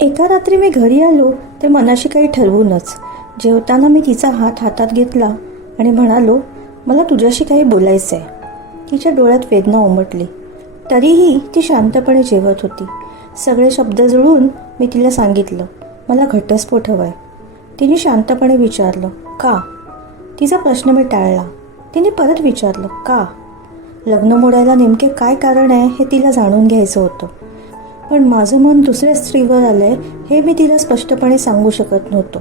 एका रात्री मी घरी आलो ते मनाशी काही ठरवूनच. जेवताना मी तिचा हात हातात घेतला आणि म्हणालो मला तुझ्याशी काही बोलायचं आहे तिच्या डोळ्यात वेदना उमटली. तरीही ती शांतपणे जेवत होती. सगळे शब्द जुळून मी तिला सांगितलं मला घटस्फोट हवा आहे तिने शांतपणे विचारलं का? तिचा प्रश्न मी टाळला. तिने परत विचारलं का? लग्न मोडायला नेमके काय कारण आहे हे तिला जाणून घ्यायचं होतं. पण माझं मन दुसऱ्या स्त्रीवर आलं आहे हे मी तिला स्पष्टपणे सांगू शकत नव्हतो.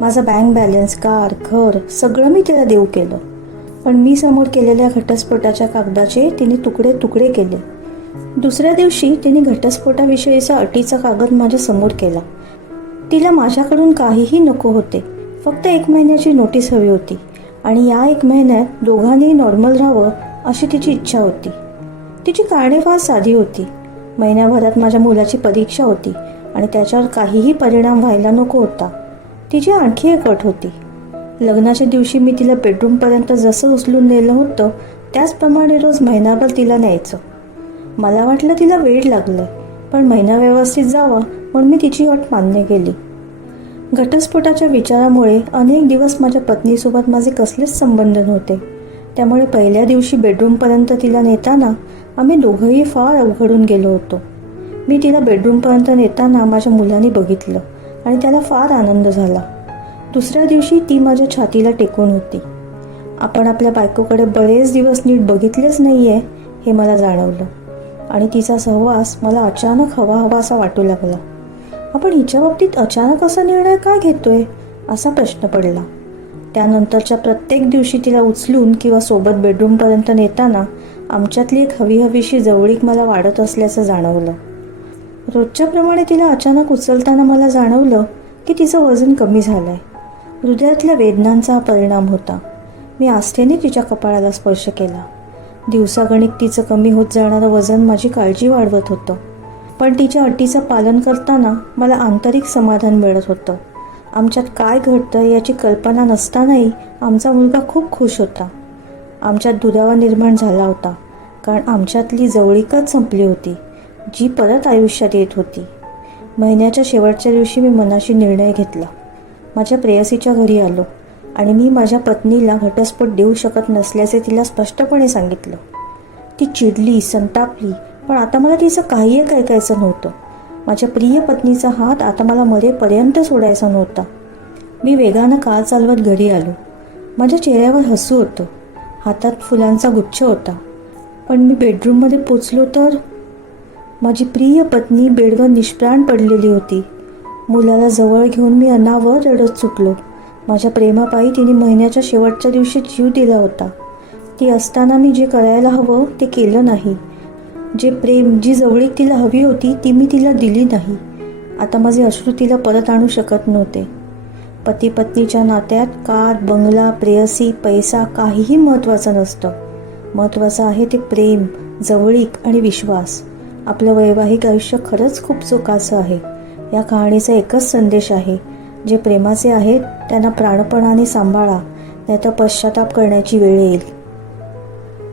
माझा बँक बॅलन्स कार घर सगळं मी तिला देऊ केलं. पण मी समोर केलेल्या घटस्फोटाच्या कागदाचे तिने तुकडे तुकडे केले. दुसऱ्या दिवशी तिने घटस्फोटाविषयीचा अटीचा कागद माझ्यासमोर केला. तिला माझ्याकडून काहीही नको होते. फक्त एक महिन्याची नोटीस हवी होती. आणि या एक महिन्यात दोघांनी नॉर्मल राहावं अशी तिची इच्छा होती. तिची कारणे फार साधी होती. महिन्याभरात माझ्या मुलाची परीक्षा होती आणि त्याच्यावर काहीही परिणाम व्हायला नको होता. तिची आणखी एक अट होती. लग्नाच्या दिवशी मी तिला बेडरूमपर्यंत जसं उचलून नेलं होतं त्याचप्रमाणे रोज महिनाभर तिला न्यायचं. मला वाटलं तिला वेळ लागलं पण महिना व्यवस्थित जावा म्हणून मी तिची अट मान्य केली. घटस्फोटाच्या विचारामुळे अनेक दिवस माझ्या पत्नीसोबत माझे कसलेच संबंध नव्हते. त्यामुळे पहिल्या दिवशी बेडरूमपर्यंत तिला नेताना आम्ही दोघंही फार अवघडून गेलो होतो. मी तिला बेडरूमपर्यंत नेताना माझ्या मुलांनी बघितलं आणि त्याला फार आनंद झाला. दुसऱ्या दिवशी ती माझ्या छातीला टेकून होती. आपण आपल्या बायकोकडे बरेच दिवस नीट बघितलेच नाही आहे हे मला जाणवलं. आणि तिचा सहवास मला अचानक हवा हवा असा वाटू लागला. आपण हिच्या बाबतीत अचानक असा निर्णय का घेतोय? असा प्रश्न पडला. त्यानंतरच्या प्रत्येक दिवशी तिला उचलून किंवा सोबत बेडरूमपर्यंत नेताना आमच्यातली एक हवीहवीशी जवळीक मला वाढत असल्याचं जाणवलं. रोजच्याप्रमाणे तिला अचानक उचलताना मला जाणवलं की तिचं वजन कमी झालं आहे हृदयातल्या वेदनांचा हा परिणाम होता. मी आस्थेने तिच्या कपाळाला स्पर्श केला. दिवसागणिक तिचं कमी होत जाणारं वजन माझी काळजी वाढवत होतं. पण तिच्या अटीचं पालन करताना मला आंतरिक समाधान मिळत होतं. आमच्यात काय घडतं याची कल्पना नसतानाही आमचा मुलगा खूप खुश होता. आमच्यात दुरावा निर्माण झाला होता कारण आमच्यातली जवळीकच संपली होती जी परत आयुष्यात येत होती. महिन्याच्या शेवटच्या दिवशी मी मनाशी निर्णय घेतला. माझ्या प्रेयसीच्या घरी आलो आणि मी माझ्या पत्नीला घटस्फोट देऊ शकत नसल्याचे तिला स्पष्टपणे सांगितलं. ती चिडली संतापली पण आता मला तिचं काही एक ऐकायचं नव्हतं. माझ्या प्रिय पत्नीचा हात आता मला मरेपर्यंत सोडायचा नव्हता. मी वेगानं कार चालवत घरी आलो. माझ्या चेहऱ्यावर हसू होतं. हातात फुलांचा गुच्छ होता. पण मी बेडरूममध्ये पोचलो तर माझी प्रिय पत्नी बेडवर निष्प्राण पडलेली होती. मुलाला जवळ घेऊन मी अनावर रडत सुटलो माझ्या प्रेमापायी तिने महिन्याच्या शेवटच्या दिवशी जीव दिला होता. ती असताना मी जे करायला हवं ते केलं नाही. जे प्रेम जी जवळीक तिला हवी होती ती मी तिला दिली नाही. आता माझे अश्रू तिला परत आणू शकत नव्हते. पती पत्नीच्या नात्यात कार बंगला प्रेयसी पैसा काहीही महत्त्वाचं नसतं. महत्त्वाचं आहे ते प्रेम जवळीक आणि विश्वास. आपलं वैवाहिक आयुष्य खरंच खूप चुकाचं आहे. या कहाणीचा एकच संदेश आहे. जे प्रेमाचे आहेत त्यांना प्राणपणाने सांभाळा नाहीतर पश्चाताप करण्याची वेळ येईल.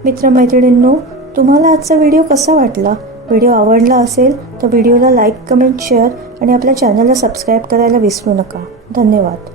मित्रमैत्रिणींनो तुम्हाला आजचा व्हिडिओ कसा वाटला? व्हिडिओ आवडला असेल तर व्हिडिओला लाईक कमेंट शेअर आणि आपल्या चॅनलला सबस्क्राईब करायला विसरू नका. धन्यवाद.